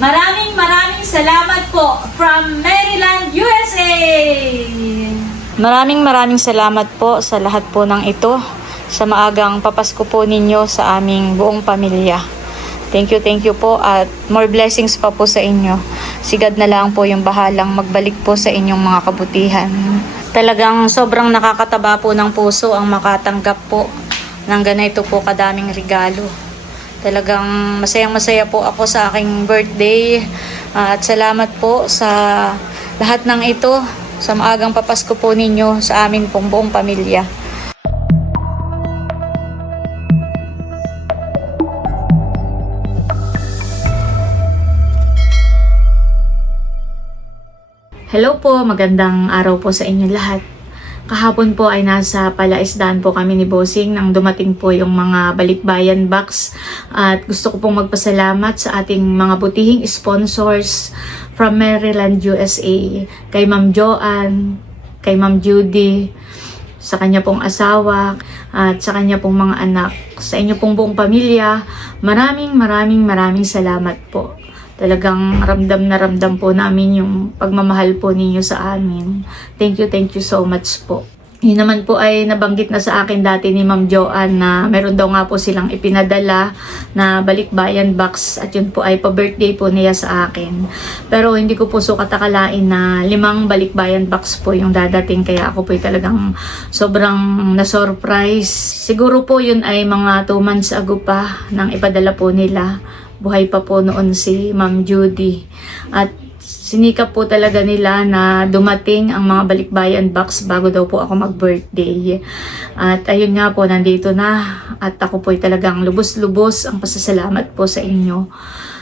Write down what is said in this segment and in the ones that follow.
Maraming salamat po from Maryland, USA! Maraming salamat po sa lahat po ng ito, sa maagang papasko po ninyo sa aming buong pamilya. Thank you po at more blessings pa po sa inyo. Sigad na lang po yung bahalang magbalik po sa inyong mga kabutihan. Talagang sobrang nakakataba po ng puso ang makatanggap po ng ganito po kadaming regalo. Talagang masayang-masaya po ako sa aking birthday at salamat po sa lahat ng ito, sa maagang papasko po ninyo sa amin pong buong pamilya. Hello po, magandang araw po sa inyo lahat. Kahapon po ay nasa palaisdaan po kami ni Bossing nang dumating po yung mga balikbayan box. At gusto ko pong magpasalamat sa ating mga butihing sponsors from Maryland, USA. Kay Ma'am Joanne, kay Ma'am Judy, sa kanya pong asawa, at sa kanya pong mga anak. Sa inyo pong buong pamilya, maraming salamat po. Talagang ramdam na ramdam po namin yung pagmamahal po ninyo sa amin. Thank you so much po. Yun naman po ay nabanggit na sa akin dati ni Ma'am Joanne na meron daw nga po silang ipinadala na balikbayan box at yun po ay pa-birthday po niya sa akin. Pero hindi ko po sukat akalain na 5 balikbayan box po yung dadating, kaya ako po ay talagang sobrang na-surprise. Siguro po yun ay mga 2 months ago pa nang ipadala po nila. Buhay pa po noon si Ma'am Judy. At sinikap po talaga nila na dumating ang mga balikbayan box bago daw po ako mag-birthday. At ayun nga po, nandito na. At ako po ay talagang lubos-lubos ang pasasalamat po sa inyo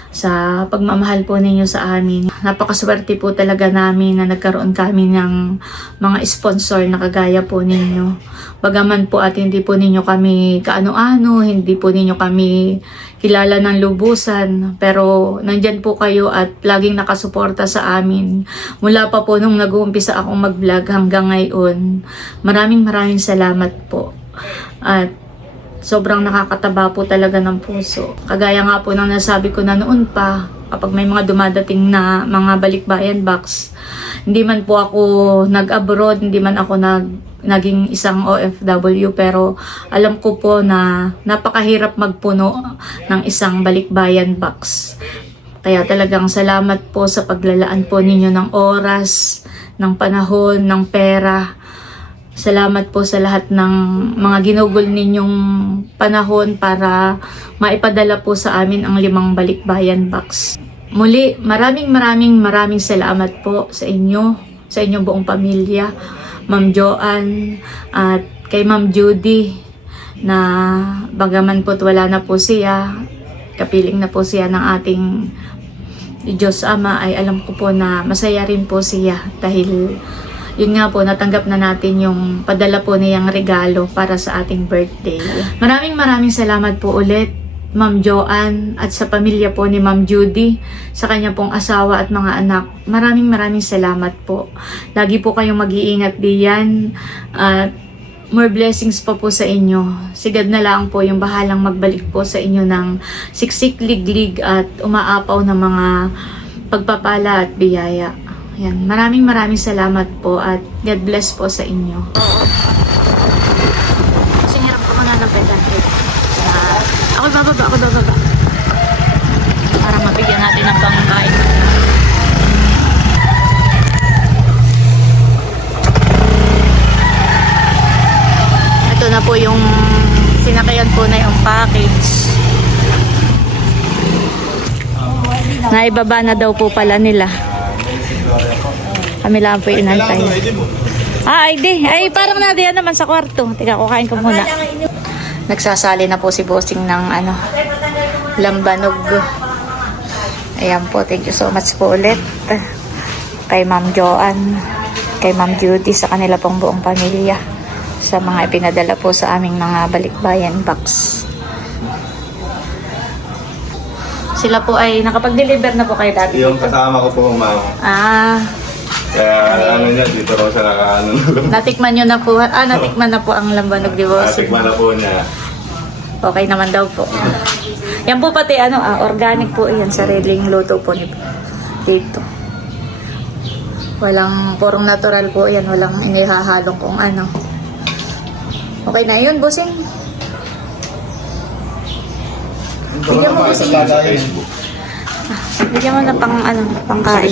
sa pagmamahal po ninyo sa amin. Napakaswerte po talaga namin na nagkaroon kami ng mga sponsor na kagaya po ninyo. Bagaman po at hindi po ninyo kami kaano-ano, hindi po ninyo kami kilala ng lubusan, pero nandyan po kayo at laging nakasuporta sa amin. Mula pa po nung nag-uumpisa akong mag-vlog hanggang ngayon. Maraming salamat po. At sobrang nakakataba po talaga ng puso. Kagaya nga po nang nasabi ko na noon pa, kapag may mga dumadating na mga balikbayan box, hindi man po ako nag-abroad, hindi man ako naging isang OFW, pero alam ko po na napakahirap magpuno ng isang balikbayan box. Kaya talagang salamat po sa paglalaan po ninyo ng oras, ng panahon, ng pera. Salamat po sa lahat ng mga ginugol ninyong panahon para maipadala po sa amin ang 5 balikbayan box. Muli, maraming salamat po sa inyo, sa inyong buong pamilya, Ma'am Joanne at kay Ma'am Judy, na bagaman po't wala na po siya, kapiling na po siya ng ating Diyos Ama, ay alam ko po na masaya rin po siya dahil yun nga po, natanggap na natin yung padala po niyang regalo para sa ating birthday. Maraming salamat po ulit, Ma'am Joanne, at sa pamilya po ni Ma'am Judy, sa kanya pong asawa at mga anak. Maraming salamat po. Lagi po kayong mag-iingat diyan at more blessings pa po sa inyo. Sigad na lang po yung bahalang magbalik po sa inyo ng siksik, liglig at umaapaw na mga pagpapala at biyaya. Yan. Maraming salamat po at God bless po sa inyo. Kasi hirap ko muna ng pedante. Ako bababa. Para mabigyan natin ng pangkain. Ito na po yung sinakayan po na yung package. Naibaba na daw po pala nila. Kami lang po inantay. Ay parang nadiyan naman sa kwarto. Teka, kukain ko muna. Nagsasali na po si Bossing ng lambanog. Ayan po, thank you so much po ulit. Kay Ma'am Joanne, kay Ma'am Judy, sa kanila pong buong pamilya. Sa mga ipinadala po sa aming mga balikbayan box. Sila po ay nakapag-deliver na po kayo dati. Yung kasama ko po, ma'am. Kaya ano niya, dito raw siya nakaano. Natikman nyo na po. Natikman na po ang lambanog di Bossing. Natikman na po niya. Okay naman daw po. Yan po pati organic po yan. Sariling luto po ni dito. Walang purong natural po yan. Walang inihahalong kung ano. Okay na yun, bossing. Bigyan mo bossing. Bigyan mo na pangkain.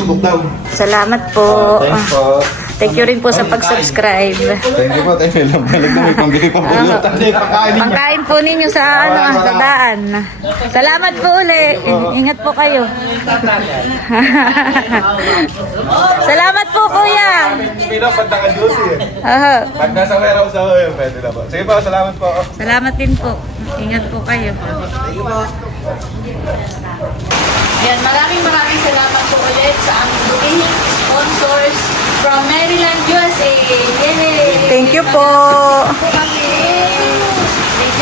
Salamat po. Thanks po. Thank you rin po sa pag-subscribe. Thank you po. Thank you. Balik na may pambili pang bulutan. Pagkain ninyo. Pangkain po ninyo sa sa daan. Salamat po uli. Ingat po kayo. Salamat po, kuya. Hindi na pag naka-duty eh. Aha. Pag nasa warehouse ako yun, pwede na po. Sige po, salamat po. Salamat din po. Ingat po kayo. Yan, maraming salamat po ulit sa aming butihing sponsors from Maryland, USA. Yay! Thank you po.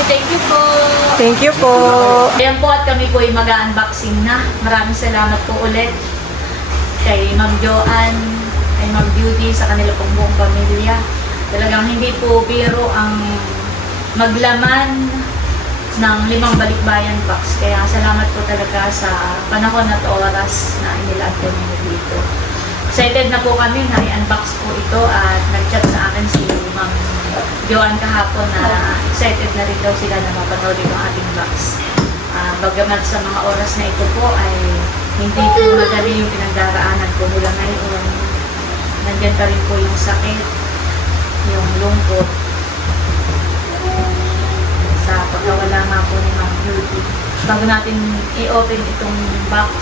Thank you po. Thank you po. Ayan po at kami po ay mag-unboxing na. Maraming salamat po ulit kay Ma'am Joanne, kay Ma'am Beauty, sa kanila pong buong pamilya. Talagang hindi po biro ang maglaman ng 5 balikbayan box. Kaya salamat po talaga sa panahon at oras na inilaan po ninyo dito. Excited na po kami na i-unbox po ito at nag-chat sa akin si Ma'am Joanne kahapon na excited na rin daw sila na mapanood yung ating box. Bagamat sa mga oras na ito po ay hindi po madali yung pinagdaraanan ko mula ngayon. Nandiyan pa rin po yung sakit, yung lungkot, sa pagkawala nga po ni Ma'am Beauty. Bago natin i-open itong box,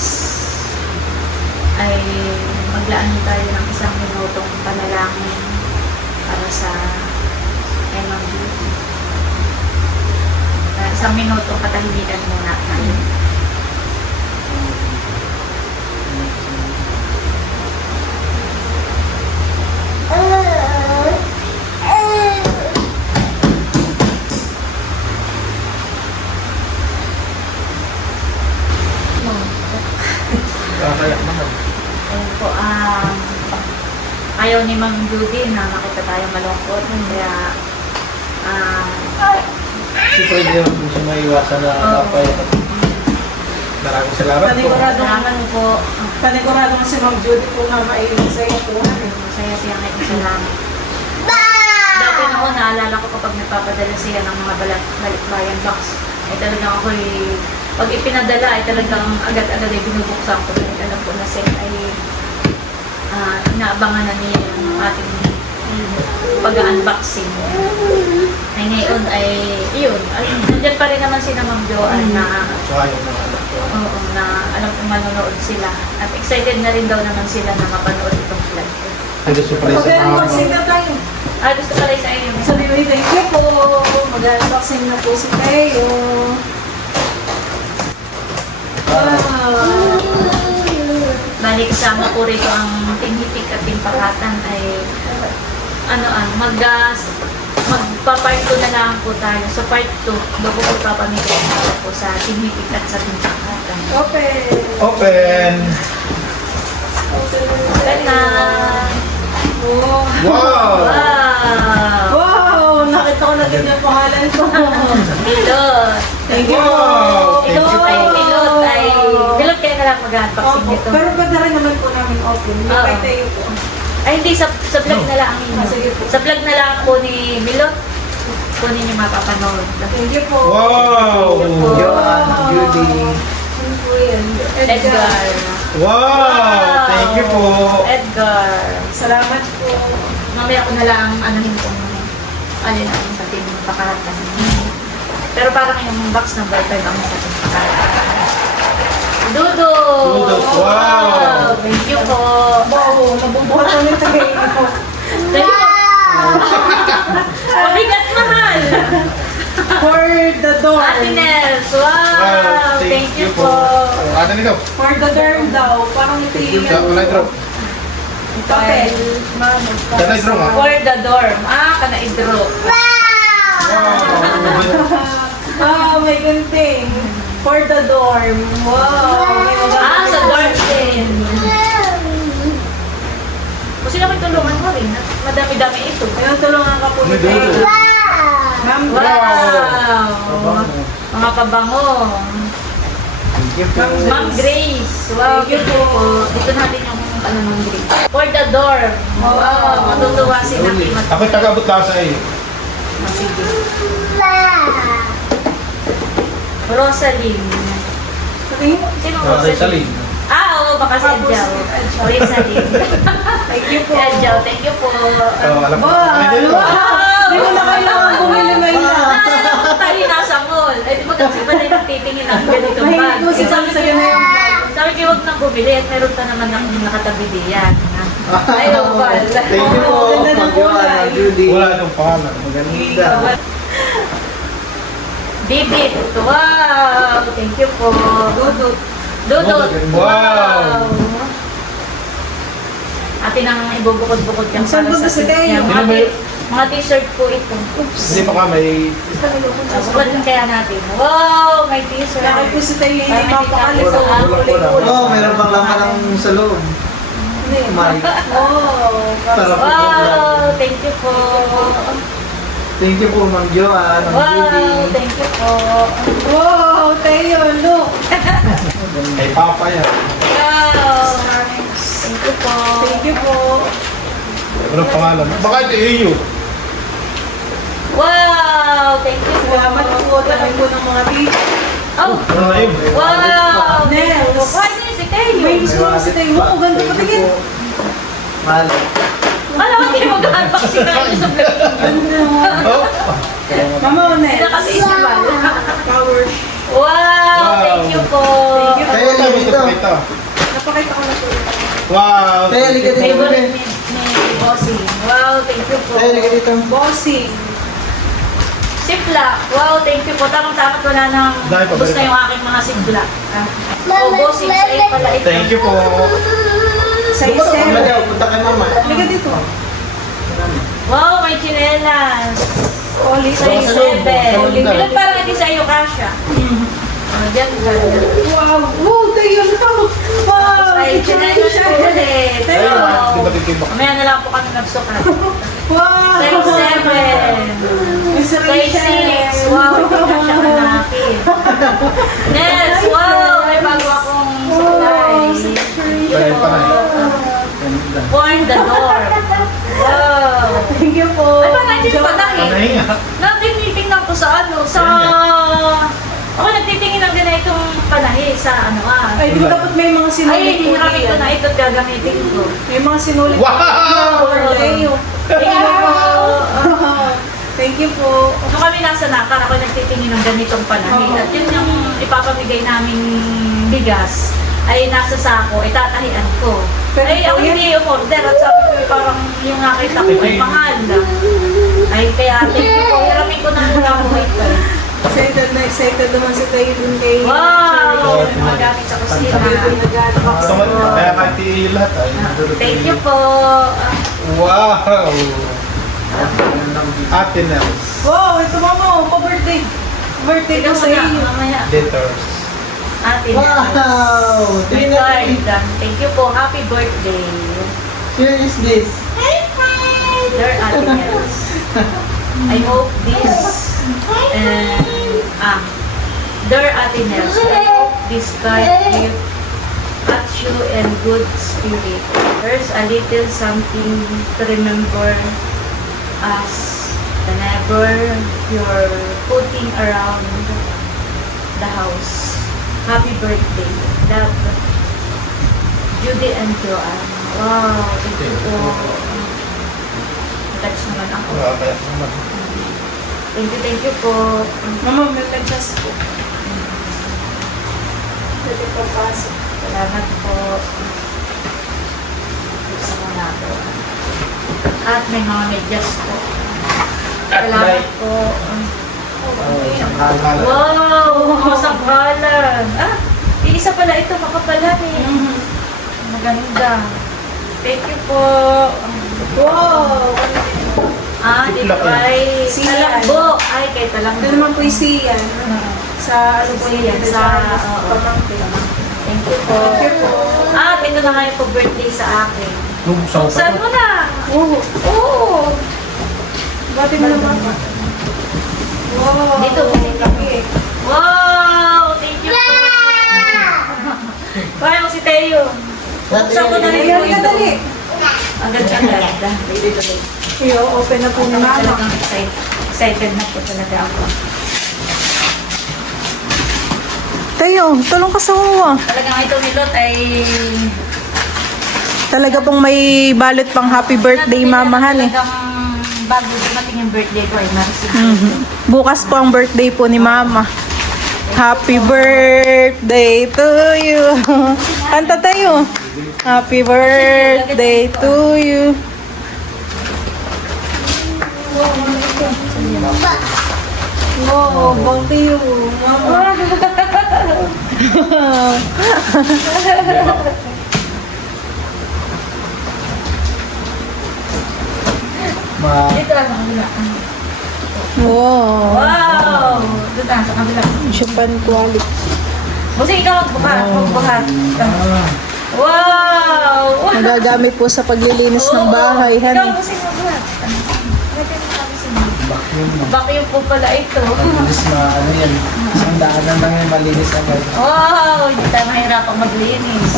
ay maglaan tayo ng 1 minutong panalangin para sa kay Ma'am Beauty. 1 minutong katahimikan muna tayo. Ayun po, ayaw ni Ma'am Judy na makita tayo malungkot. Kaya, Siyempre, hindi naman po siya maiwasan na kapay. Maraming salamat po. salamat po. Panigurado mo si Ma'am Judy po na masaya po. Masaya siya ngayon sa langit. Dati noon, naalala ko kapag nagpapadala siya ng mga balikbayan box, ay talagang ako'y, pag ipinadala ay talagang agad-agad ay binubuksan ko. Alam ko na siya ay inaabangan na niya yung ating pag-unboxing. Ay ngayon ay, yun, nandiyan pa rin naman si na Ma'am Joanne na Sayang na anak ko. oo, na alam kong manonood sila. At excited na rin daw naman sila na mapanood itong vlog ko. Ang gusto pa rin sa Mag-unboxing mga na tayo. Gusto pala sa inyo. Sabi mo, thank you po. Mag-unboxing na po si Teo. Wow. Bali kasama po rito ang tinghitik at timpakatan ay magpa-part 2 na lang po tayo. Sa part 2, doon po papamigay po sa tinghitik at sa timpakatan. Open. Open! Tanan! Oh. Wow! Wow! Wow! Nakita ko na din yung pangalan ko. Milot! Thank you po. Wow! Thank you po. Milot kayo na lang mag-unboxing Opo. nito. Pero pwede rin naman po namin open. Hindi Oo. kay Teo po. Ay, hindi. Sa vlog na lang ang inyo. Sige po. Sa vlog na lang po ni Milot. Po ninyo mapapanood. Thank you po. Wow! Joanne, Judy. Ano po yan? Edgar. Wow! Thank you po. Edgar. Salamat po. Mamaya ko na lang anuhin kung alin ang sa ating pakaratan. Pero parang yung box number 5 ang sa ating pakaratan. Dudo! Dudo, wow! Thank you po. Wow, mabubuhat namin tagay ko. Thank you po. Mabigat mahal. For the door. Ate Nels, wow! Thank you po. Ano nito? For the door daw. Parang ito yung Sa kulay drop. papel. Kulay drop ha? For the dorm. Kana-idro. Oh, may gunting. For the dorm. Wow. Sa dorm din. Kasi naman tulungan mo rin. Madami-dami ito. Ayun, tulungan ka po ni Teo. Ma'am, Wow! pabango. Thank you po. Ma'am Grace. Wow, thank you po. Dito natin yung ano, Ma'am Grace. For the door. Wow, matutuwa si Naki. Ako'y taga-abot lang sa iyo. Sige. Rosaline. Sino Rosaline? Rosaline. Oo, baka si Adjaw. Rosaline. Thank you po. Adjaw, thank you po. Alam ko. Hindi mo na kailangan bumili na yan. Naalala ko tayo nasa mall. Ay, di ba kasi ba na nagtitingin ng ganitong bag? Mahilig ko si Sabi Sam ko, na yan. sabi ko, huwag nang bumili at meron pa naman akong nakatabi diyan. Ayaw ba? Thank you po. Ganda ng kulay. Judy. Wala itong pangalan. Maganda. Bibit. Wow! Thank you po. Dudut. Dudut. Wow! Atin ang ibubukod-bukod yan Saan para ba sa si suit Teo? niya. Sino ba yun? Mga t-shirt po ito. Hindi pa ka may... Bukod kaya natin. Wow! May t-shirt. Bakit po si Tayo hindi Parang mapakalit may sa tawag. kulay-kulay? Oh, meron pang laman ng sa loob. Mike. Oh, Sarap po. Wow! Thank you po. Thank you po, Ma'am Joanne. Ma'am Wow! Judy. Thank you po. wow, Tayo, look. Kay Papa yan. Wow! Thank you po. Thank you po. Anong pangalan? Baka ito iyo. Wow! Thank you po. Salamat po. Dami po ng mga t-shirt. Oh! Ano na yun? Wow! Thank you po. Nels. Why din si Tayo? May gusto ko si Tayo. Wow, ganda pa Thank you tingin. po. Mahal. Alam mo, hindi mag-unboxing tayo sa vlog. Oh? Mama, Hindi na Nels. kasi isipan. Power. Wow! Thank you po. Thank you. Tayo, Ito, dito. ito. Napakita ko na po. Wow! Tayo, liga dito. Favorite ni Bossing. Wow, thank you po. Tayo, liga dito. Bossing. Sipla. Wow, thank you po. Tamang-tama wala nang Dahil pa ba gusto ito? yung aking mga sipla. Oh, Bossing, sa iyo pala ito. Thank you po. Size Mama 7. daw, punta kay Mama. Halika dito. Wow, may chinelas. Oli. Size Sa loob, 7. sa loob daw. Ilan parang hindi sa iyo, Kasha? Oh, dyan ka. Wow. Wow, Tayo, no. Wow. Ay, chinelas po ulit. Ayun, di ba Wow. titibak? Mamaya na lang po kami nagsukat. Wow. Size 7. Miss Size Rachel. 6. Wow, hindi na siya hanapin. Nes, wow, may bago akong supplies. Ayun pa na eh. For the door. Wow. Thank you po. Ay, parang hindi pa dahil. Panahinga. Nagtinitingnan ko sa ano, sa... Ako nagtitingin ng ganitong panahi sa ano Ay, di ba dapat may mga sinulit Ay, po hinirapin ko yan? na ito at gagamitin ko. May mga sinulit. Wow! For Tayo. Thank you po. Thank you po. Nung kami nasa Nakar, ako nagtitingin ng ganitong panahi. At yun yung ipapamigay namin bigas ay nasa sako, itatahian ko. Pero Ay, ako po yan- hindi umorder at sabi ko parang yung nakita ko ay mahal. Ay, kaya thank you po. Hiramin ko na mula mo ito. Excited naman si Tayo dun kay Wow! Mga gamit sa kusina. Kaya kahit iyo lahat ay. Thank you po. Wow! Ate Nels. Wow, ito mama, pa-birthday. Birthday ko Tignan sa mo na, iyo. mamaya. Letters. Ate Wow! May card. Thank you po. Happy birthday. Here is this. Dear Ate Nels. I hope this Dear Ate Nels, I hope this card gift at you and good spirit. There's a little something to remember us whenever you're putting around the house. Happy birthday. Love, Judy and Joanne. Wow, thank you po. Touch naman ako. Kaya naman. Thank you po. Mama, may medyas po. Pwede po pasok. Salamat po. Gusto ko na po. At may mga medyas po. Salamat po. Wow! Masangkalan. Iisa pala ito. Makapalan eh. Maganda. Thank you po. Wow! Dito ay Siyan. talangbo. Ay, kay talangbo. Ito naman po yung siyan. Sa ano po Siyan. yan? Sa pamangkin. Thank you po. Thank you po. Ito na nga yung birthday sa akin. Buksan ko pa Saan to. mo na? Oo. Oo. Bati mo naman. Wow. Dito. Kami. Wow! Thank you po. Kaya mo si Teo. Buksan ko na rin po ito. Ang ganda-ganda. Iyo, open na po ni Mama. Talagang excited na po talaga ako. Tayo, tulong ka sa uwa. Talagang ito ni Lot ay... Talaga pong may balot pang happy birthday, mamahan eh. Talagang bago dumating yung birthday ko ay narisip. Bukas po ang birthday po ni Mama. Happy birthday to you. Kanta tayo. Happy birthday to you. Oh, bang to you, Mama. Dito lang sa kabila. Wow. Wow! Dito lang sa kabila. Japan quality. Busi ikaw magbuhat. Wow! Nagagamit po sa paglilinis ng bahay. Ikaw, Honey. busi magbuhat. Vacuum po pala ito. Malinis na ano yan. Isang daanan lang yan, malinis agad. Wow! Hindi tayo mahirapang maglinis.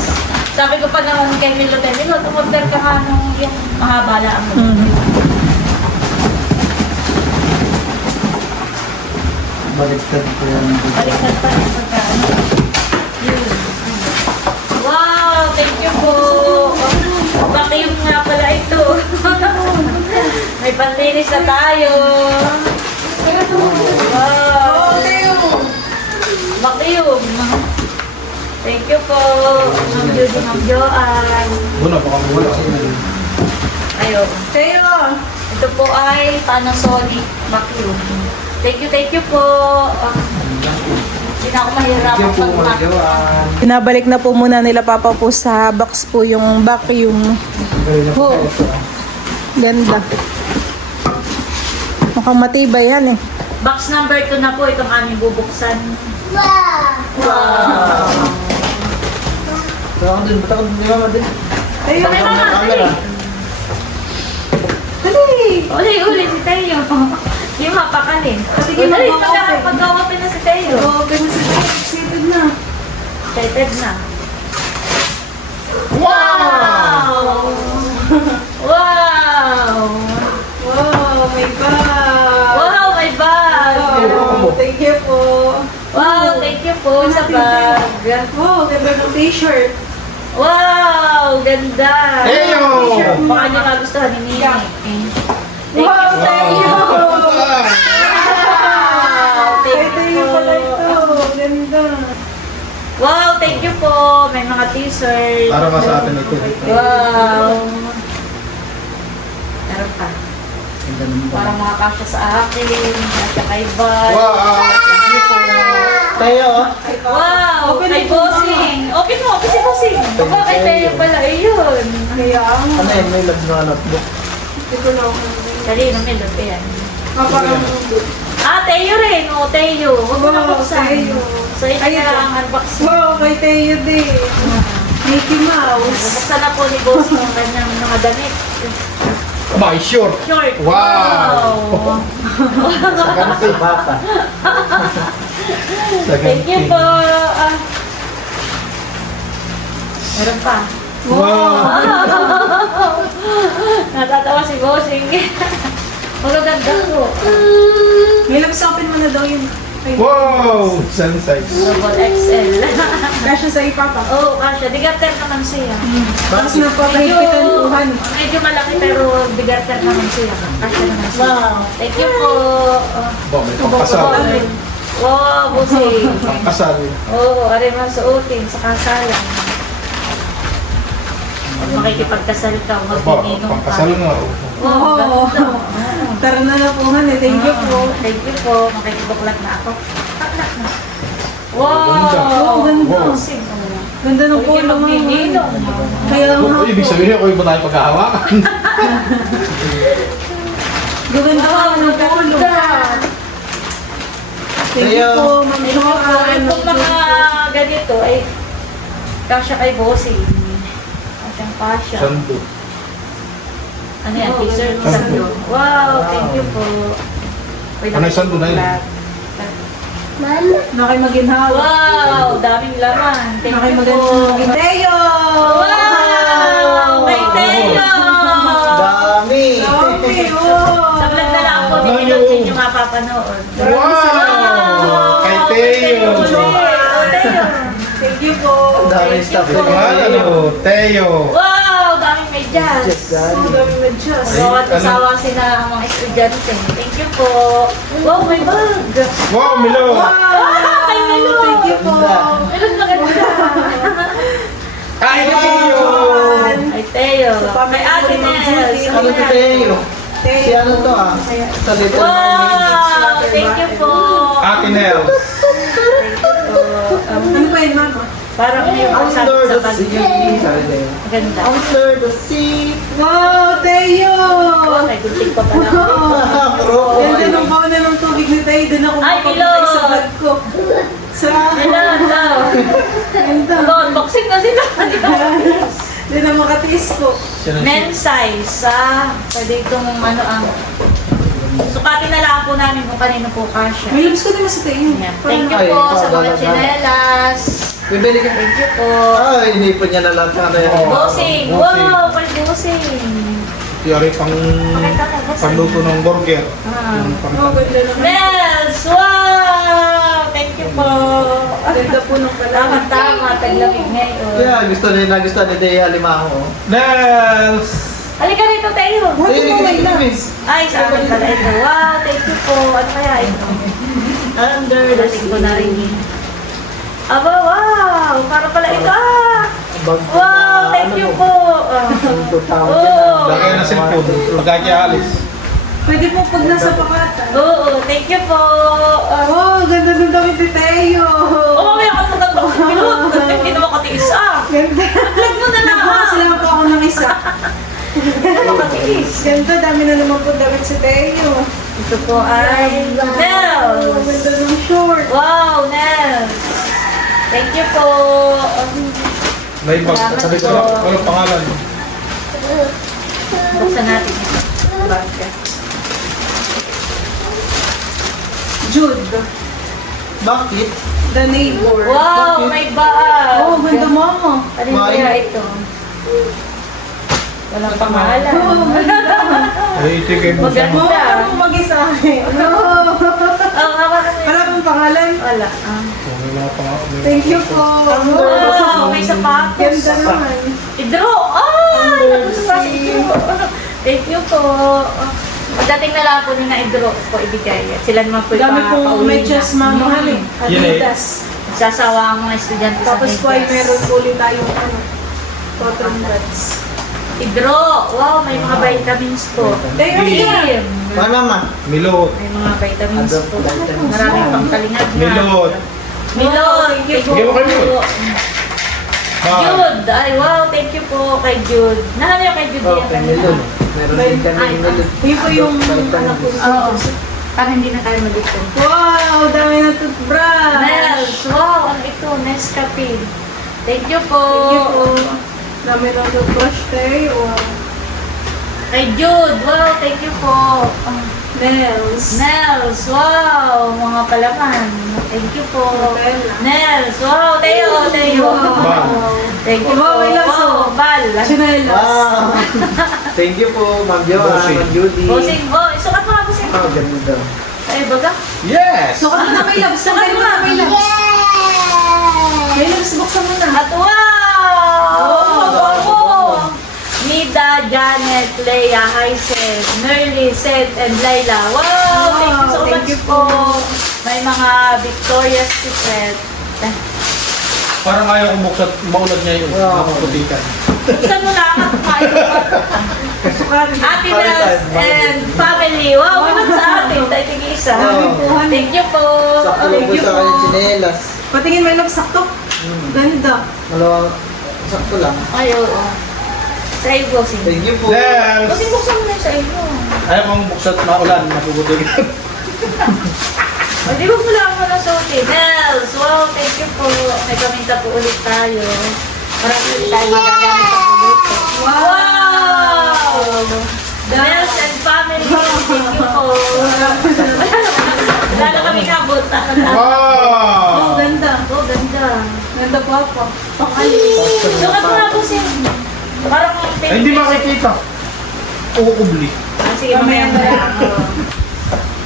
Sabi ko pa naman kay Milo, tumorder ka nga nung yung mahaba lang. Baliktad po yan. Baliktad pa rin pagkaan. Yun. Wow! Thank you po! Vacuum nga pala ito. May panlinis na tayo. Wow! Vacuum! Thank you po. Ma'am Judy, Ma'am Joanne. Wala, baka wala. Ayun. Tayo. Ito po ay Panasonic vacuum. Thank you po. Hindi na ako mahirapang pag-vacuum. Pinabalik na po muna nila Papa po sa box po yung vacuum. Oh, ganda. Mukhang matibay yan eh. Box number 2 na po itong aming bubuksan. Wow! Tawag dun, patawag dun, di ba, Madin? Ayun. Bakit naman? Camera. Uli, si Teo. Yung mapakalin. Sige, Uli, mag-open. pag-open na si Teo. ganun sila. Excited na. Excited na. Wow! Wow! Wow, my God. Wow, my bag! Thank you po. Wow, thank you po sa bag. Wow, ganda ng t-shirt. Wow, ganda! Teo! Baka niyo magustuhan ni Nini. Thank you, Wow, Teo! Ito yung pala ito. Ganda. Wow, thank you po. May mga t-shirt. Para nga sa atin ito. Wow. Meron pa. Ganda naman. Para mga kasya sa akin. At kay Bal. Wow! Tayo, oh. Wow! Kay Bossing. Open mo, open si Bossing. Baka kay Teo pala. Ayun. Kaya ang Ano yan, may log na notebook. ito lang. Dali na may lote yan. Parang Ah, Teo rin. O, Teo. Huwag mo na Wow, buksan. Teo. So, ito Ayun. na ang unboxing. wow, kay Teo din. Mickey Mouse. Buksan na po ni Bossing ang kanyang mga damit. Abay, short! Short. Wow. Sagana kay Bata. Thank you po. Ah. Meron pa. Wow! Natatawa si Bossing. Magaganda po. May lapsopin mo na daw yun. Ay, Wow! Sun size. Double XL. kasya sa ipapa. Oo, kasha. Digarter naman siya. Tapos napapahigpitan tuhan. Medyo malaki pero digarter naman siya. Kasha naman siya. Wow. Thank you po. Ba, may pangkasal. Wow, Bossing. Pangkasal. Oo, ari mga suotin sa kasalan. Pag makikipagkasal ka, Ba, magbininong ka. pangkasal nga. Wow, Oo. ganda. Tara na na po, honey. Thank you po. Thank you po. Makikibuklat na ako. Baklat na. Wow! Wow, ganda. Bossing. Ganda ng Pwede polo mo. magbininong. Kaya nga Oh, ibig po. sabihin ako yung ba tayo paghahawakan? Gaganda ka Wow, ng polo. ganda. Thank you po, Ma'am Joanne. Itong mga ganito ay kasya kay Bossing. Kasyang kasya. Sando. Ano yan? Oh, T-shirt. Sando. Wow, thank you po. Pwede Ano yung sando na yun? buklat. Na kayo maginhawa. Wow, daming laman. Na Thank kayo you po. magandang Teo! Wow! Kay Teo! Dami! Okay, oh! Sa vlog na lang po, Ano hindi yun? ko ninyo mapapanood. Wow! Kay Teo! Oh, Teo. Thank you po. Dami stuff. Ano? Teo! Wow, daming medyas. Ang dami medyas. Bawat Ay, ano? asawa sila ang mga estudyante. Thank you po. Wow, may bag. Wow, Milo! Ay, Milo. Thank you po. Meron na ganda. Ay, Teo! Ay, Teo. May Ate Nels. Ano to Teo? Si ano to ah? Sa Little Mermaid. Wow, thank you po. Ate Nels. Ano pa yun, mama? Parang yung sabi Under sa the bag. sea. Sabi niya. Ganda. Under the sea. Wow, Teo! Oh, may gunting pa pala. Pro. Ganda ng bauna ng tubig ni Teo. Doon ako Ay, mapapatay Milo! sa vlog ko. Sa... Ganda. Ganda. Unboxing na sila. Doon na makatiis po. Men size, pwede itong sukatin na lang po namin kung kanino po kasya. May labs ko naman sa Teo. Yan. Thank you Ay, po sa mga dala-dala. chinelas. Bibili ka. Thank you po. Ay, hinipon niya na lang sa ano yan. Bossing. Wow, kay Bossing. Yari pang Pakita mo, Bossing. panluto ng burger. Ah. Oh, ganda naman. Nels, wow! Thank you po. Ganda po ng pala. Tama, taglamig ngayon. Yeah, gusto ni Dea Alimaho. Nels! Halika rito, Teo. What Hey, mo may labs? miss. Ay, sa akin pala ito. Wow, thank you po. Ano kaya ito? Under, dating ko na rin yun. Aba, wow! Para pala ito, Wow, thank you po. Oo. Lagay na cellphone. Pagkaki alis. Pwede po pag nasa pakatan. Oo, thank you po. Oh, ganda ng damit ni Teo. Oh, may ako ng pinut. Hindi naman katiis, Ganda. Vlog mo na lang, Nagbukas lang po ako ng isa. Hindi naman katiis. Ganda, dami na naman po damit si Teo. Ito po ay Oh, Nels. ganda ng short. Wow, Nels. Thank you po. May bag. Salamat Sabi ko, po. walang pangalan. Buksan natin ito. Bagka. Jude, Bakit? the neighbor. Wow, may bag. Oh, ganda mama. Ano kaya ito? Walang pangalan. Oh, ganda. Ay, ito kay Boss. Maganda. Mama, ano mo mag-isahe? No. Oh, hawakan mo Wala yun. pong pangalan? Wala. May mga pangalan. Thank you po. Wow, may sapatos. Ganda naman. I-draw. Thank you po. Pagdating na lang po nila i-draw po ibigay. At sila naman po Dami pong ipapauwi medyas mama. Adidas. Sasawa ang mga estudyante sa Tapos po ay medyas. meron po ulit tayong cotton buds. I-draw. Wow, may mga vitamins po. Thank you. Cream. Ay, mama. Milot. May mga vitamins Ano, po. vitamins. Maraming pang kalingap na. Milot. Milot. Thank you Bigyan mo kay Milot. Jude. Ay, wow. Thank you po kay Jude. Nahan yung kay Jude Oh, yan kay kanina. Milon. Meron din kami Ay, Milon. Yun po yung anak ko. Oo. Para hindi na tayo malito. Wow, dami na toothbrush. Nels. Wow, ano ito? Nescafe. Thank you po. Thank you po. Dami na toothbrush tayo. Kay Jude. Wow, thank you po. Nails. Nels. Wow, mga palaman. Thank you po. Nutella. Nels. Wow, Teo. Teo. Wow. Thank you po. Wow, may laso. Wow, bal. Chinelas. Wow! Thank you po, Ma'am Joa, Bossing. Ma'am Judy. Bossing. Oh, sukat mo nga, bossing. Oh, ganda. Ay, baga. Yes! Sukat mo na may labs. Sukat mo na may labs. May labs, buksan mo na. At wow! Oh, Mida, Janet, Leia, Haisen, Merly, Seth, and Laila. Wow! Thank you so Wow, thank much you po. May mga Victoria's Secret. Parang ayaw kong buksan, maulad niya yun. Wow. Nakaputikan. Buksan mo lang at kumain mo. Sukat. Ate Nels and family. Wow, wala sa atin. Tayo tig-isa. Wow. Thank you po. Sakto lang Thank po you sa po. akin chinelas. Patingin may labs sakto. Ganda. Malawang, sakto lang. Ay, oo. Sa iyo, bossing. Thank you po. Nels! Bossing, buksan mo na yung sa iyo. Ayaw kong buksan, maulan, napuputikan. O, di ba mula ako na suotin? Nels, wow, thank you po. May paminta po ulit tayo. Marami ulit tayo magagamit sa puluto. Wow! Nels and family, thank you po. Wala na kami kabot. Wow! Ganda. Oh, ganda. Ganda papa. Sukat mo na po siya. Parang Ay, hindi makikita. Uubli. Sige, mamaya na lang.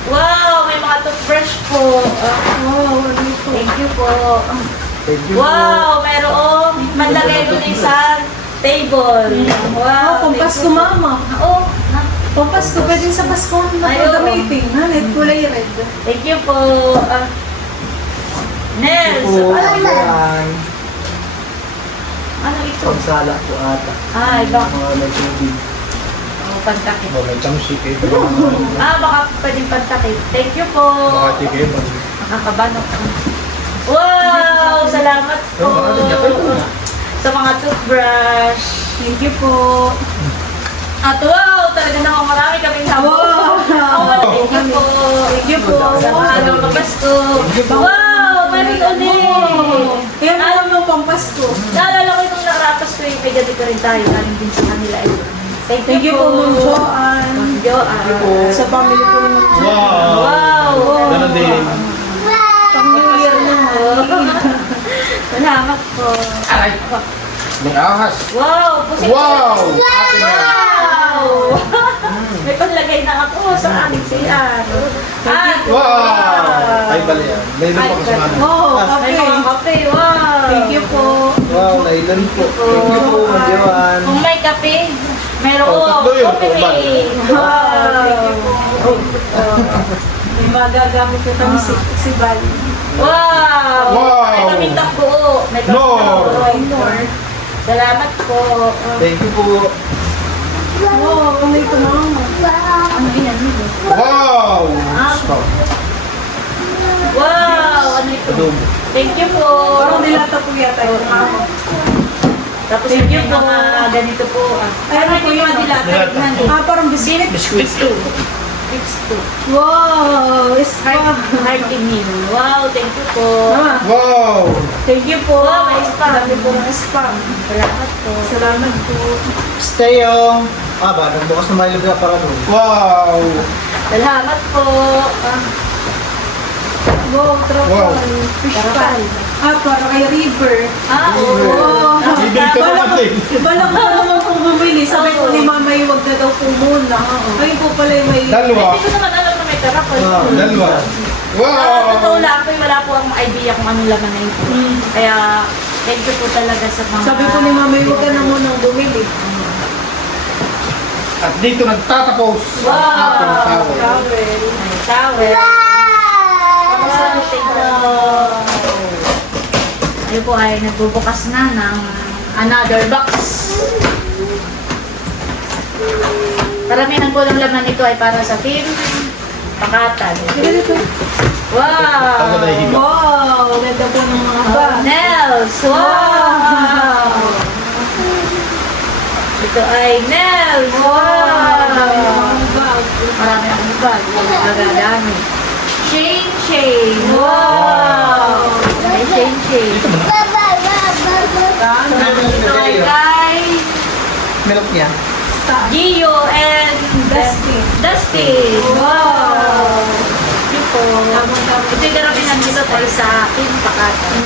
Wow, may mga toothbrush po. Thank you po. Thank you Wow, mayroong manlagay mo din sa table. Wow. Pampas thank ko you po. mama. Oo. Pampas ko pwede sa Pasko na Ay, oo. gamitin. Red kulay red. Thank you po. Nels. po. Ano yan? Ayan. Ano ito? Pagsala po ata. Ay, baka. Mga may tubig. Oh, pantakip. Oh, may tamusik eh. Baka pwedeng pantakip. Thank you po. Baka tigil. Nakakabanok. Wow! Salamat po. Sa mga toothbrush. Thank you po. At wow! Talaga na marami kaming sabon. Thank you po. Thank you po. Sa mga agaw na Pasko. Wow! Meron ulit. Kaya alam mo pampas ko. Naalala ko nung nakarapas ko yung may gabi ka rin tayo. Galing din sa kanila. Thank Thank you po, Ma'am Joanne. Ma'am Joanne. Sa family po ni Ma'am Joanne. Wow! Wow! Ganon din. Pang New Year na. Salamat po. Aray! May ahas. Wow! Pusik Wow! Wow! May panlagay na ako sa aming CR. At Wow! Ay, bali yan. May ilan pa kasi namin. Oh, may okay. mga kape. Wow! Thank you po. Wow, nailan po. Thank you po, Ma'am Joanne. Kung may kape, meron Oh, tatlo yun. kape. Tumbal. Wow! Thank you po. May magagamit ko kami si Bali. Wow! Wow! May kamintang buo. May No! kamintang buo. Salamat po. Thank you po. Wow, ano ito mama? Ano yan? Wow! Wow! Ano ito? Adobo. Thank you po. Parang nilata po yata yung mama. Tapos yung mga ganito po. Ay, ano po yun? Ah, parang biscuit. Biscuit. Wow, spa. Hearty meal. Wow, thank you po. Mama, Wow! thank you po. Wow, may spa. Dami po ng spa. Salamat po. Salamat po. Stay yung... ba, nagbukas na may lugar para doon. Wow! Salamat po. Wow, tropa. Wow. Fish pie. Ah, para kay River. Oo. Bibig ka naman din. Balak ko naman kung bumili. Sabi ko ni Mama, huwag na daw po muna. Ayun po pala yung may... Dalawa. Hindi ko naman alam na may karapal. Dalawa. Totoo Wow! lang po, wala po akong idea kung anong laman na ito. Kaya, thank you po talaga sa mga... Sabi ko ni Mama, huwag ka na munang bumili. At dito nagtatapos Wow! ang ating tawel. Travel. Towel. Wow, thank you. Ayun po ay nagbubukas na ng another box. Karamihan po ng laman nito ay para sa team Pakatan. Wow! Wow, ganda po ng mga bag. Nails! Wow! Ito ay nails! Wow! Marami akong bag. Magagamit. Chain! Wow! May chain. Ito ay kay Milk niya. Gio and Dusty. Wow! Ito po. Ito yung karamihan dito ay sa akin, Pakatan.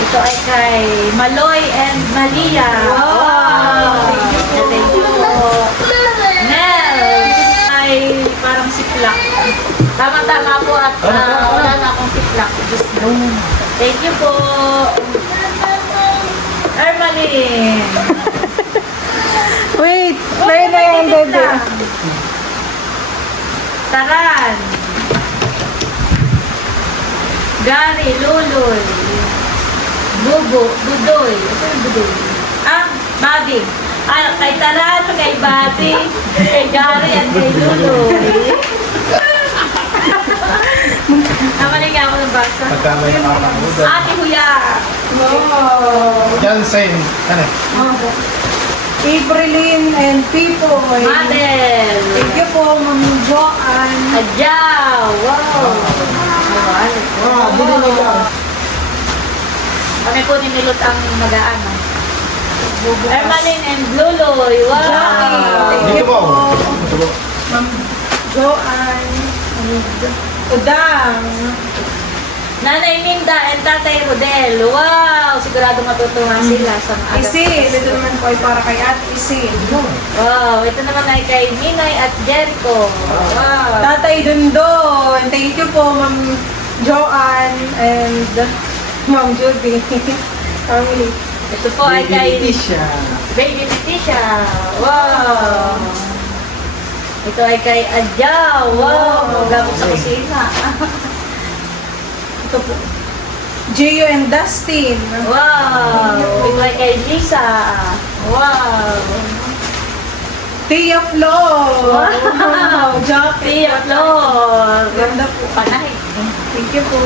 Ito ay kay Maloy and Malia. Wow! Thank you po. Nels ay parang siplak. Tama-tama po at wala na akong siplak. Thank you po. Ermalyn. Wait, play na yan, bebe. Taran. Gary, Luloy. Bubo, Budoy. Ito yung Budoy. Buddy. Kay Taran, kay Buddy, kay Gary, at kay Luloy. Namaling ako ng basa. Pagkama yung kakaudan. Ate Huya. Jansen. Ano? Ibrilin and Pipoy. Madel. Thank you po, Ma'am Joanne. Adjaw. Wow. Ah, bili na lang. Kami po ni Milot ang mag-aano. Ermalyn and Luloy. Wow. Thank Dito you po. po, Ma'am Joanne. Udang. Nanay Minda and Tatay Rodel. Wow! Sigurado matutuwa sila sa mga Isin, ito naman po ay para kay Ate Isin. Wow! Ito naman ay kay Minoy at Jericho. Wow! Tatay Dundon, thank you po Ma'am Joanne and Ma'am Judy. Family. Ito po ay kay Leticia. Baby Leticia. Wow! Ito ay kay Adjaw. Wow! Gamit sa kusina. Ito po. Gio and Dustin. Wow! Ito ay kay Lisa. Wow! Tia Flo. Wow! Jackie. Tia Flor. Ganda po. Panay. Thank you po.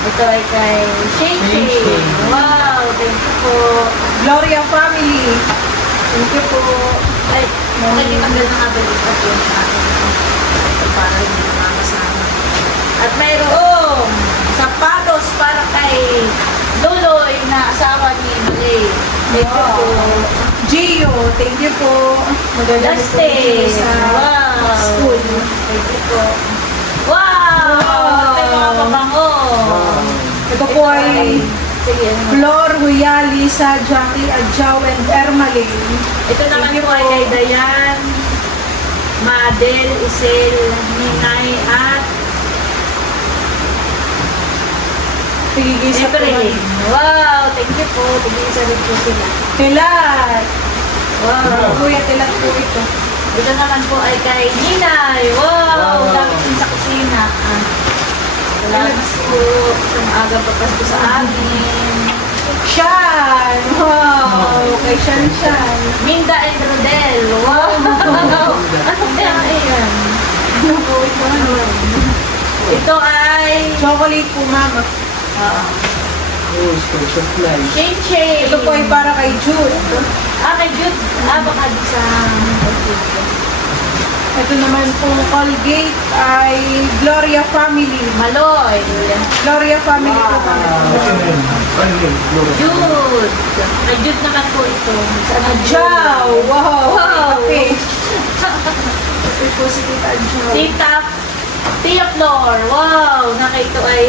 Ito ay kay Shay Shay. Wow! Thank you po. Gloria family. Thank you po. Ay, nagtitanggal na nga ba yung yun sa akin? Ito para hindi makakasama. At mayroong sapatos para kay Duloy na asawa ni Malay. Thank you po. Gio, thank you po. Maganda po po Justin. sa Wow! school. Thank you po. Wow! Ito yung mga pabango. Ito po ay Sige, ano? Flor, Huya, Lisa, Jackie, Adjaw, and Ermaline. Ito naman po ay kay Dayan, Madel, Isel, Ninay, at Tigigisa po April. namin. Wow! Thank you po. Tigisa rin po sila. Tilat. Wow! Kuya, tilat po ito. Ito naman po ay kay Ninay. Wow! Gamit din sa kusina. Salamat po sa maagang pagpasko sa amin. Shan! Wow! Kay Shan Shan. Minda and Rodel. Wow! Anong kaya yan? Ano po ito? Ano? Ito ay Chocolate po, mama. Oh, special fly. Shay Shay. Ito po ay para kay Jude. Kay Jude. Baka di sa Ito naman po, Colgate ay Gloria Family. Maloy. Gloria Family po, mama. Jude. Kay Jude naman po ito. Adjaw! Wow! Wow. Okay. Ito po si Tita Adjaw. Tita Tia Flor. Wow. Ito ay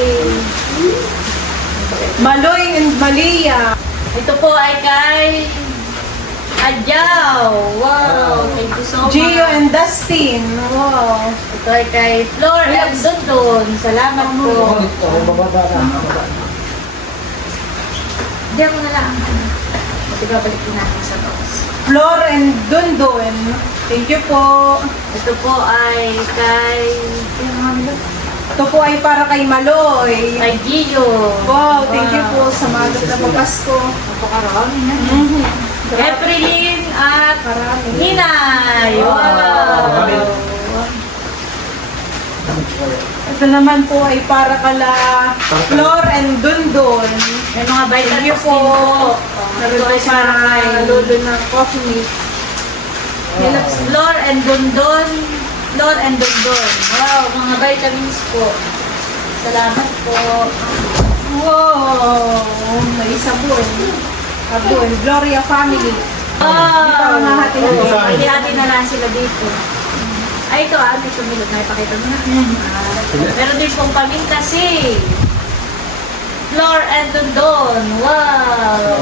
Maloy and Malia. ito po ay kay Adjaw. Wow. Thank you so much. Gio and Dustin. Wow. Ito ay kay Flor and Dundon. Salamat po. Ito, bababa na. Hindi ako na lang. Kasi babalik din natin sa box. Flor and Dundon. Thank you po. Ito po ay kay Ito po ay para kay Maloy. kay Gio. Wow, thank you po sa magat na papasko. Napakarami na. Mhm. Eprilyn at Marami. Ninay. Wow. Ito naman po ay para kala Flor and Dundon. May mga Thank you vitamins po. din po. Naroon po para kay Lolo ng coffee meat. Hello, Flor and Dondon. Flor and Dondon. Wow, mga vitamins po. Salamat po. Wow! May sabon. Sabon. Gloria Family. Wow! mahati-hati. Hati-hati na lang sila dito. Ay, ito may sumilot. May pakita mo na. Meron din pong paminta si Flor and Dondon. Wow!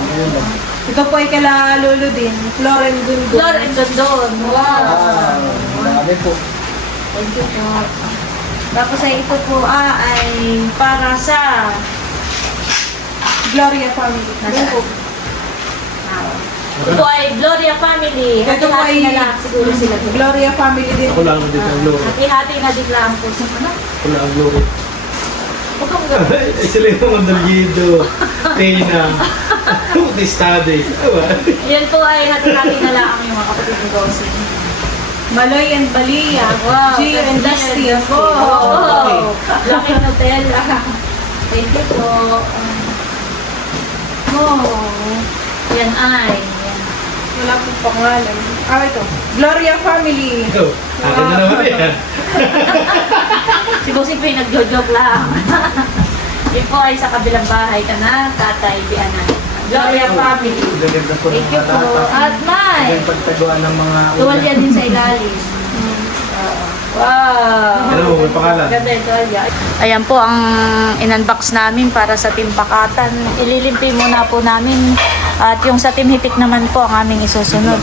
Ito po ay kala Lolo din. Flor and Dundon. Flor and Dondon. Wow! Marami po. Thank you po. Tapos ay ito po ay para sa Gloria Family. Nasaan? Ito po. ito ay Gloria Family. Ito po Hati-hati ay na lang siguro sila doon. Gloria Family din. Ako lang dito ang loro. Hati-hati na din lang po sa ano? Ako lang ang loro. Huwag kang gawin. Ay, sila yung mga dalgido. Tina. The studies. Yan po ay hati-hati na lang yung mga kapatid ni Bossy. Maloy and Balia. Wow! Gio and Dustin. Wow! Laki Nutella. Thank you po. Wow. Yan ay. Wala po pangalan. Ito. Gloria Family. Ito. Akin na naman yan. Si Bossy po yung nagjo-joke lang. Yan po ay sa kabilang bahay ka na, Tatay Bianan. Gloria Family. Gaganda po Thank ng you mga po. lata. At may Yung pagtaguan ng mga tuwal yan din sa ilalim. Wow! Ano mo, may pangalan? Ganda ito, ay. Ayan po ang in-unbox namin para sa Team Pakatan. Ililimpi muna po namin. At yung sa Team Hitik naman po ang aming isusunod.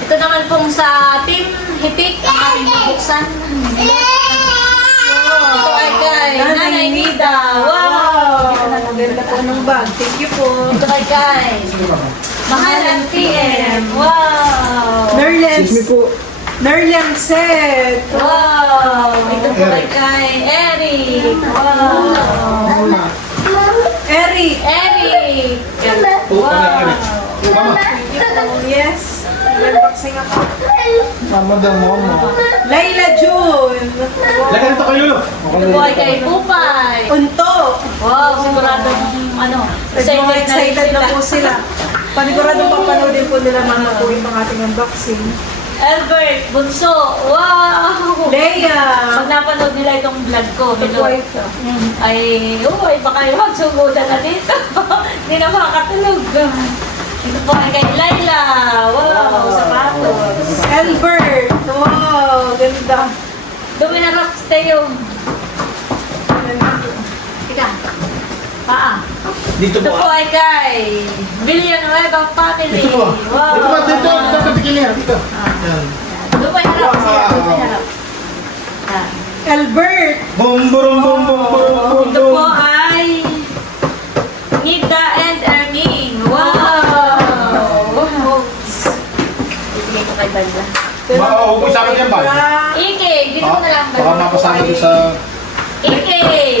Ito naman pong sa Team Hitik ang aming bubuksan. Ito ay kay Nanay Nida. Wow! Ang ganda po ng bag. Thank you po. Ito ay kay Mahal ang PM. Wow! Nerlian set. Wow! Ito po ay kay Eric. Wow! Eric. Eric! Wow. Yes. Unboxing ako. Mama daw mo. Laila June. Lagyan ito kay Lolo. Ito po ay kay Pupay. Unto. Wow! Siguradong Excited na po sila. Paniguradong papanoodin po nila mga po yung ating unboxing. Albert Bunso. Wow! Leia. Pag napanood nila itong vlog ko, Buhay Milo, ka. ay, baka yung magsugudan na dito. Hindi na makakatulog. Ito po ay kay Laila. Wow! Sapatos. Albert. Wow, ganda. Dumi na rocks tayo. Ika. Paa. Dito Ito po. po ay kay Villanueva Family. Dito po. Wow! Dito po. Dito. Dito. Dito. Dito. Yan. Dumay harap siya. Dumay harap. Yan. Albert. Bum, burum, bum, bum, bum, bum, Ito po bum. ay Nida and Erming. Wow! Ibigay ko kay Banda. Mauubos sa akin yan ba? Ike, dito mo na lang. Baka mapasama doon sa... Ike!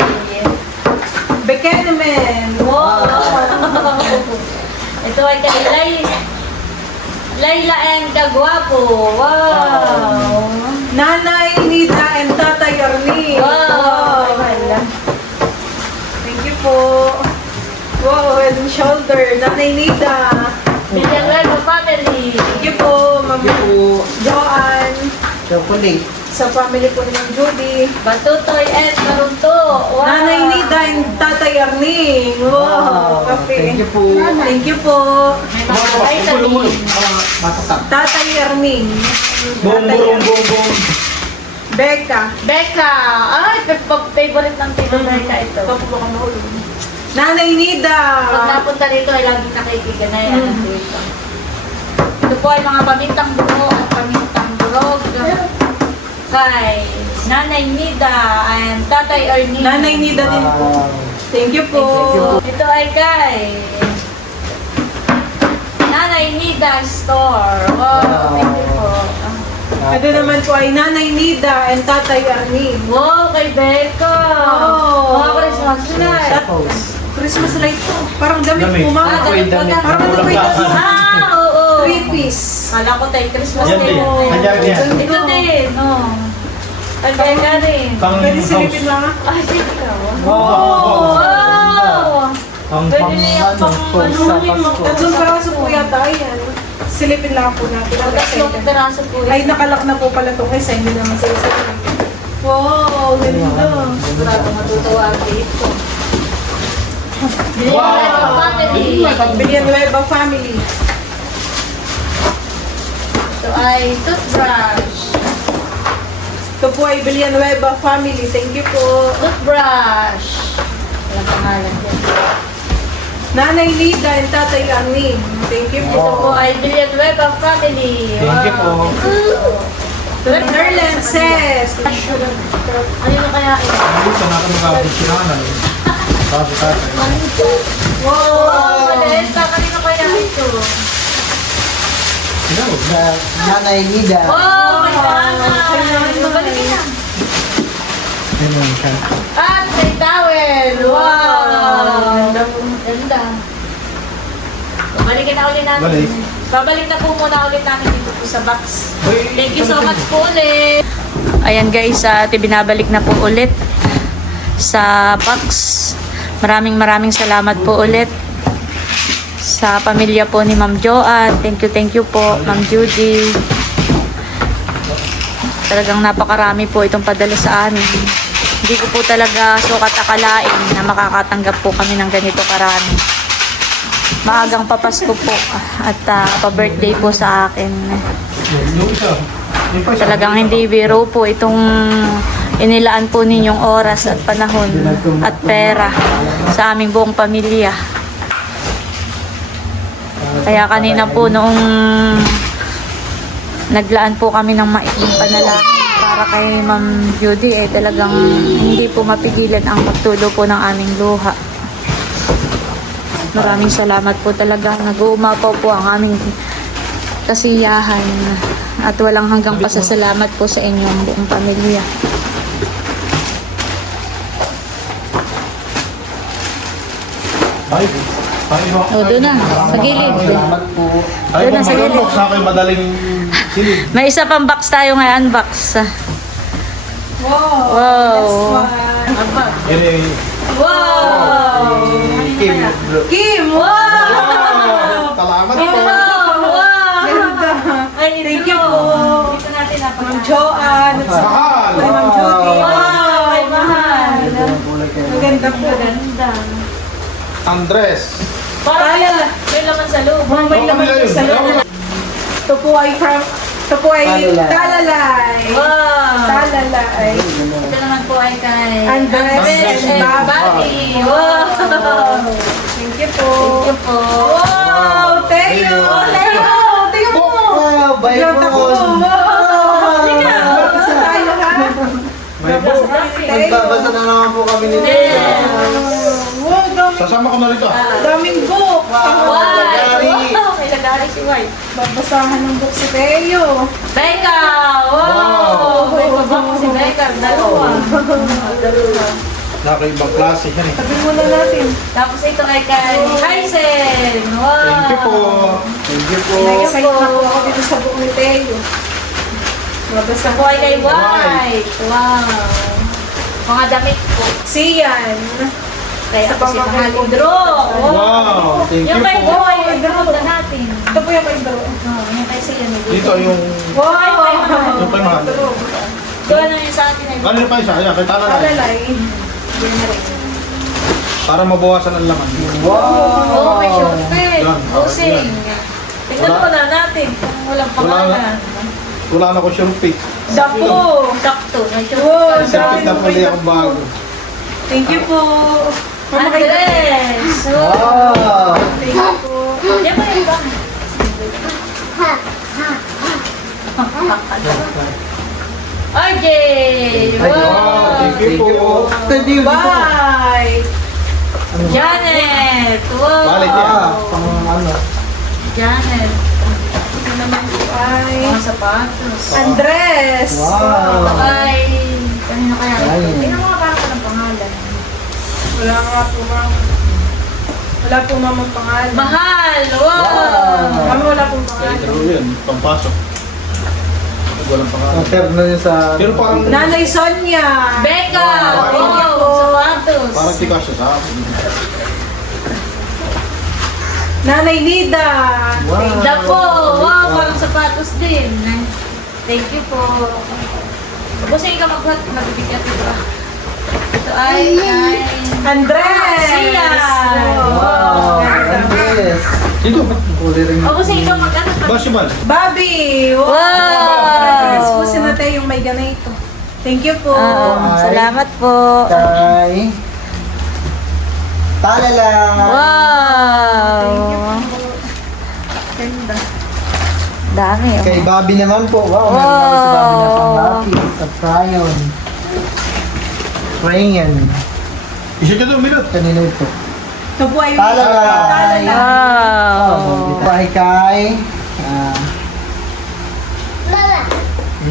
Bekenemen. Wow! Ito ay kay Layla and Kagwapo. Wow! Nanay Nida and Tatay Arnie. Wow! Thank you po. Wow, head and shoulder. Nanay Nida. Villanueva Family. Thank you po, Mami Joanne. Chocolate. Sa family po ni Ma'am Judy. Batutoy and Marunto. Wow! Nanay Nida and Tatay Arnie. Wow, kape. Thank you po. Thank you po. May mga vitamin. Matatak. Tatay Arnie. Bum, burum, bum, bum. Becca. Becca! Ay, favorite ng Tito Becca ito. Nanay Nida. Pag napunta dito ay laging nakikiga na yan. Ito po ay mga pamintang buo at pamintang durog. Kay Nanay Nida and Tatay Ernie. Nanay Nida din po. Thank you po. Ito ay kay Nanay Nida Store. Wow, thank you po. Ito naman po ay Nanay Nida and Tatay Arnie. Wow, kay Becca. Wow. Mga Christmas light. Christmas light po. Parang damit Damit. po, ma'am. Ako'y damit. Parang damit po. Oo. 3-piece. Kala ko tayo Christmas Yan light. din. Kanyang yan. Ito din, no. Kay Becca rin. Pang Pwede house. silipin lang. Ay, sige. Wow. Wow! Ang Pwede na yung pang Nandun paraso po yata. Ayan. Silipin lang po natin. Ang Tapos yung excited. peraso po Ay, nakalak na po pala itong isa. Hindi naman sila silipin. Wow, ganda. Sigurado matutuwa ang dito. Villanueva Family. Villanueva family. Ito ay toothbrush. Ito po ay Villanueva family. Thank you po. Toothbrush. Walang pangalan yan. Nanay Nida and Tatay Arnie. Thank you Ito po po. ay Villanueva Family. Thank you po. Nerland says. Ano na kaya ito? Dito natin mag-abisiranan. Sabi tatay. Wow! Malenta. Kanino kaya ito? Nanay Nida. Wow! May nanay. Babalikin na. Ganun siya. At may towel. Wow! Ganda. Babalikin na ulit natin. Balik. Babalik na po muna ulit namin dito po sa box. Uy, Thank you so much po ulit. Ayan guys, binabalik na po ulit sa box. Maraming salamat po ulit sa pamilya po ni Ma'am Joanne. Thank you po, Ma'am Judy. Talagang napakarami po itong padala sa amin. Hindi ko po talaga sukat akalain na makakatanggap po kami ng ganito karami. Maagang papasko po at pa-birthday po sa akin. Talagang hindi biro po itong inilaan po ninyong oras at panahon at pera sa aming buong pamilya. Kaya kanina po noong naglaan po kami ng maikling panalangin para kay Ma'am Judy, talagang hindi po mapigilan ang pagtulo po ng aming luha. Maraming salamat po talaga. Nag-uumapaw po ang aming kasiyahan at walang hanggang pasasalamat po sa inyong buong pamilya. O, doon na, sa gilid. Salamat po. Ay, Doon na, kung sa gilid. mag-unbox na kayo madaling silid. May isa pang box tayo ngayon, unbox. Wow. Yan eh. Kim. Kim! Wow! Salamat po. Thank you po. Dito natin Ma'am Joanne. At sa Mahal. kay Ma'am Judy. Wow, ay mahal. Maganda po. Ganda. Andres. Parang may laman sa loob. May laman po sa loob. Ito po ay Talalay. Wow. Talalay. Ito naman po ay kay Andres and Bobby. Wow. Thank you po. Thank you po. Wow! Teo! Teo! Teo mo! Wow, bye Ganda ko. po. Wow! Magbabasa tayo ha? Bye po. Magbabasa na naman po kami nito. Wow! Sasama ko na rito. Daming book. White. Wow. May lagari si White. Babasahan ng book si Teo. Becca! Wow! May pabang si Becca. Dalawa. Nakaibang klase yan eh. Sabi muna natin. Tapos ito ay kay Hysen. Wow! Thank you po. Thank you po. Nag-excite na po ako dito sa book ni Teo. Babasa Ito po ay kay White. Wow! Mga damit po. Siyan. Kaya Sa ako si pamangkin Mahal ko. Idro. Wow. Thank you Yung kay po. Boy, Idro na natin. Ito po yung kayo. Yung kay Siya. Dito yung... Wow! Yung pa yung mahal. Ito na yung sa atin ay Ano yung pa isa? Ayan, kay Tala na. Talalay. Para mabawasan ang laman. Oo, may short pen. Yan. Busing. Tingnan Wala. mo na natin kung walang pangalan. Wala na ko siyang pick. Dapo! Sakto. May short Wow! pen. Sa pick na puli akong bago. Thank you po. Andres! Wow. Thank you po. Yan ba yung bang? RJ! Wow. Thank you po. Thank you po. Bye! Janet! Wow! Balik yan. Pang ano. Janet. Ito naman po ay Mga sapatos. Andres! Wow. Ay, kanina kaya? Ay. Tingnan mo nga parang walang pangalan. Wala nga po ma'am. Wala po ma'am ang pangalan. Mahal! Wow! Ma'am, wala pong pangalan. Pero yan, pampasok. Walang pangalan. Ang term na yun sa... Pero parang... Nanay Sonia! Becca! Wow. Wow! Sapatos! Parang tikas siya sa akin. Nanay Nida! Wow. Dapo! Wow! Parang sapatos din. Thank you po. Tapos yung ka magbibigyan ito. Ito ay kay... Andres! Siya! Wow. Andres. Dito. Huli rin. Tapos yung ka mag-ano. Basimal. Bobby! Wow! Pusin natin yung may ganito. Thank you po. Salamat po. Kay... Talala. Wow! Ganda. Dami. oh. Kay Bobby naman po. Wow. Meron na si Bobby na pang lapis at crayon. Crayon. Isa ka doon, Milot. Kanina ito. Ito po ay Talala. Wow! Ito ay kay...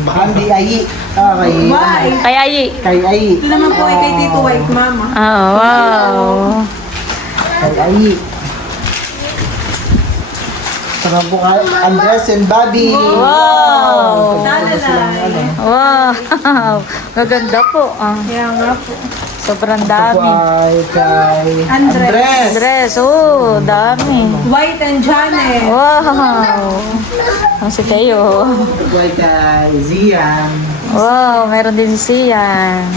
Andy Ayi. Kay... Bye! Kay Ayi. Kay Ayi. Ito naman po ay kay Tito White Mama. Wow! Kay Ayi. Saka po kay Andres and Bobby. Wow! Talalay. Wow! Gaganda po. Kaya nga po. Sobrang Ito po dami. ay kay Andres. Dress. Oh, dami. White and Janet. Wow! Ang si Teo. Ito po ay kay Zian. Wow, meron din si Sian.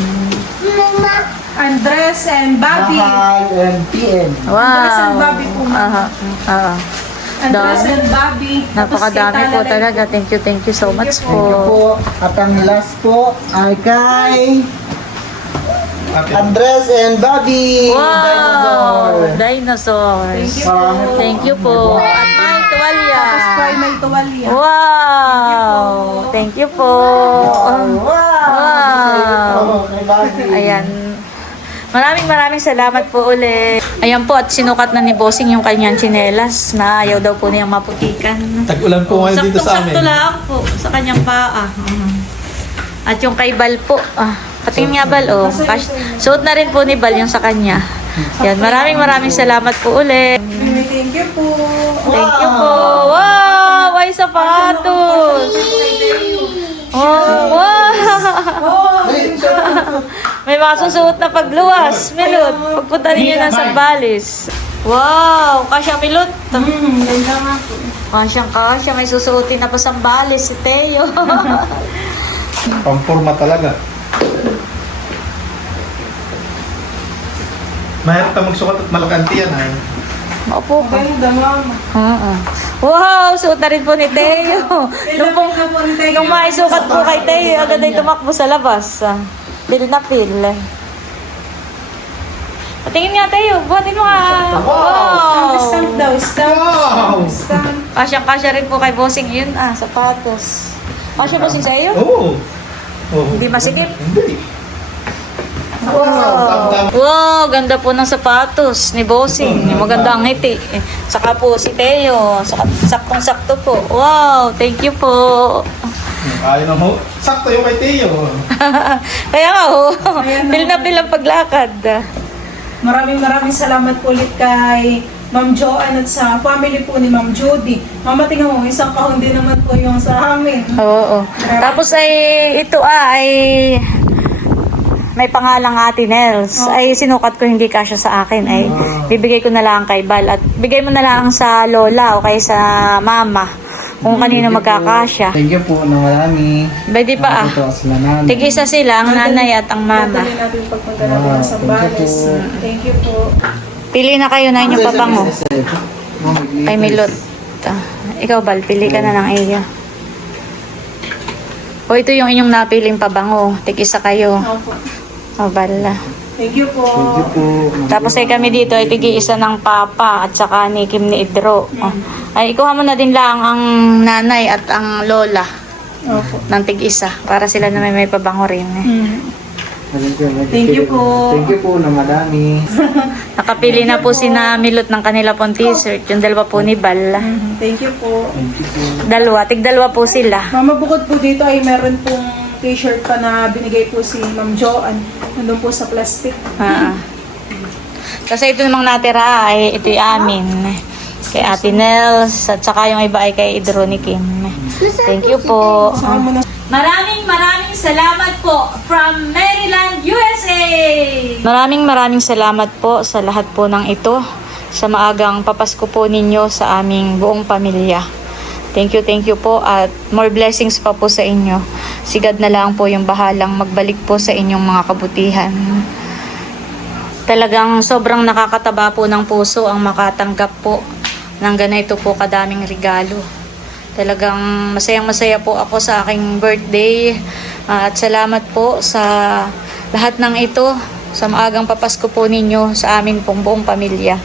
Andres and Bobby. Mahal and PN. Wow! Andres and Bobby po. Aha. Andres and Bobby. Tapos Napakadami kay po Talalay talaga. Thank you so much Thank you po. po. At ang last po ay kay Andres and Bobby. Wow! Dinosaur. Dinosaurs. Thank you po. Thank you po. At may tuwalya. Tapos po ay may tuwalya. Wow! Thank you po. Wow! Wow! Kay Bobby. Ayan. Maraming salamat po ulit. Ayan po, at sinukat na ni Bossing yung kanyang tsinelas na ayaw daw po niyang maputikan. Tag-ulan po ngayon dito sa Saktong-sakto amin. lang po sa kanyang paa. At yung kay Bal po, patingin nga Bal, oh. Suot na rin po ni Bal yung sa kanya. Yan, maraming salamat po ulit. Thank you po. Thank you po. Wow! Ay, sapatos! Oh, wow! May masusuot na pagluwas. Milot, pagpunta ninyo ng Sambales. Wow! Kasya Milot. Ganda nga po. Kasyang-kasya. May susuotin na pa Sambales si Teo. Pampurma talaga. Mahirap ka magsukat at malakanti yan ay. Maupo ka. Ganda, mama. Oo. Wow! Suot na rin po ni Teo. Nung maisukat po kay Teo, agad ay tumakbo sa labas. Pil na pil. Patingin nga Teo. Buhatin mo nga. Wow! Stamp daw, stamp. Wow! Stamp. Kasyang-kasya rin po kay Bossing yun. Sapatos. Kasya Bossing sa iyo? Oo. Oh. Hindi masikip. Hindi. Wow! Wow! Ganda po ng sapatos ni Bossing. Maganda ang ngiti. Saka po si Teo. Saktong-sakto po. Wow! Thank you po. Ayaw na mo. Sakto yung kay Teo. Kaya nga ho. Pil na pil ang paglakad. Maraming salamat po ulit kay Ma'am Joanne at sa family po ni Ma'am Judy. Mama, tingnan mo, isang kahon din naman po yung sa amin. Oo. Tapos ay ito ay may pangalang Ate Nels. Ay sinukat ko hindi kasya sa akin. Ay bibigay ko na lang kay Bal. At bigay mo na lang sa lola o kay sa mama. Kung kanino magkakasya. Thank you po na marami. Pwede pa Ito sila namin. Tig-isa sila, ang nanay at ang mama. Dadali natin yung pagpunta natin ng Sambales. Thank you po. Pili na kayo na inyong pabango. Kay Milot. Ikaw Bal, pili ka na ng iyo. O ito yung inyong napiling pabango. Tig-isa kayo. Opo. O Bal. Thank you po. Thank you po. Tapos ay kami dito ay tig-isa ng papa at saka ni Kim ni Idro. Ay ikuha mo na din lang ang nanay at ang lola Opo. ng tig-isa para sila na may pabango rin. Thank you po. Thank you po na marami. Nakapili na po si na Milot ng kanila pong t-shirt. Yung dalawa po ni Bal. Thank you po. Thank you po. Tig-dalawa po sila. Mama, bukod po dito ay meron pong t-shirt pa na binigay po si Ma'am Joanne. Nandun po sa plastic. Kasi ito namang natira ay ito'y amin. Kay Ate Nels at saka yung iba ay kay Idro ni Kim. Thank you po. Saka mo na. Maraming salamat po from Maryland, USA! Maraming salamat po sa lahat po ng ito. Sa maagang papasko po ninyo sa aming buong pamilya. Thank you po at more blessings pa po sa inyo. Sigad na lang po yung bahalang magbalik po sa inyong mga kabutihan. Talagang sobrang nakakataba po ng puso ang makatanggap po ng ganito po kadaming regalo. Talagang masayang-masaya po ako sa aking birthday at salamat po sa lahat ng ito sa maagang papasko po ninyo sa amin pong buong pamilya.